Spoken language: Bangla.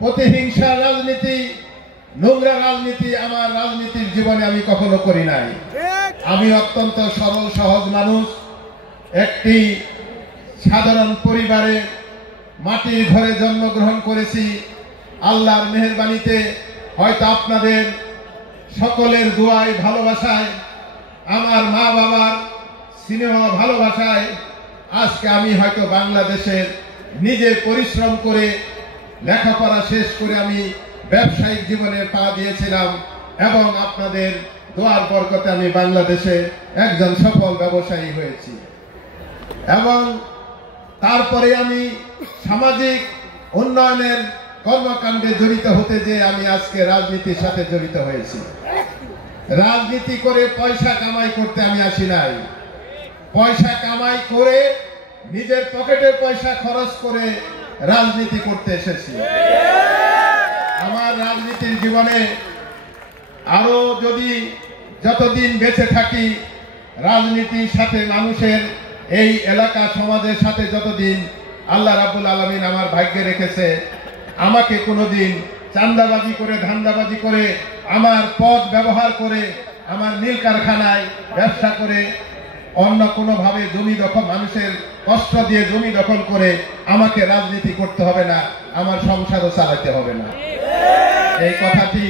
প্রতিহিংসা রাজনীতি, নোংরা রাজনীতি আমার রাজনীতির জীবনে আমি কখনো করি নাই। আমি অত্যন্ত সরল সহজ মানুষ, একটি সাধারণ পরিবারে মাটির ঘরে জন্মগ্রহণ করেছি। আল্লাহর মেহেরবানিতে হয়তো আপনাদের সকলের দোয়ায় ভালোবাসায়, আমার মা বাবার স্নেহ ভালোবাসায় আজকে আমি হয়তো বাংলাদেশের নিজে পরিশ্রম করে লেখাপড়া শেষ করে আমি ব্যবসায়িক জীবনে পা দিয়েছিলাম এবং আপনাদের দোয়ার বরকতে আমি বাংলাদেশে একজন সফল ব্যবসায়ী হয়েছি। এবং তারপরে আমি সামাজিক উন্নয়নের কর্মকাণ্ডে জড়িত হতে যে আমি আজকে রাজনীতির সাথে জড়িত হয়েছি। রাজনীতি করে পয়সা কামাই করতে আমি আসি নাই, পয়সা কামাই করে নিজের পকেটের পয়সা খরচ করে রাজনীতি করতে এসেছি। আমার রাজনীতির জীবনে আরো যদি যতদিন বেঁচে থাকি, রাজনীতির সাথে মানুষের এই এলাকা সমাজের সাথে যতদিন আল্লাহ রাব্বুল আলামিন আমার ভাগ্যে রেখেছে, আমাকে কোনোদিন চাঁদাবাজি করে ধান্দাবাজি করে আমার পদ ব্যবহার করে আমার নীল কারখানায় ব্যবসা করে অন্য কোনোভাবে জমি দখল, মানুষের কষ্ট দিয়ে জমি দখল করে আমাকে রাজনীতি করতে হবে না, আমার সংসারও চালাতে হবে না। এই কথাটি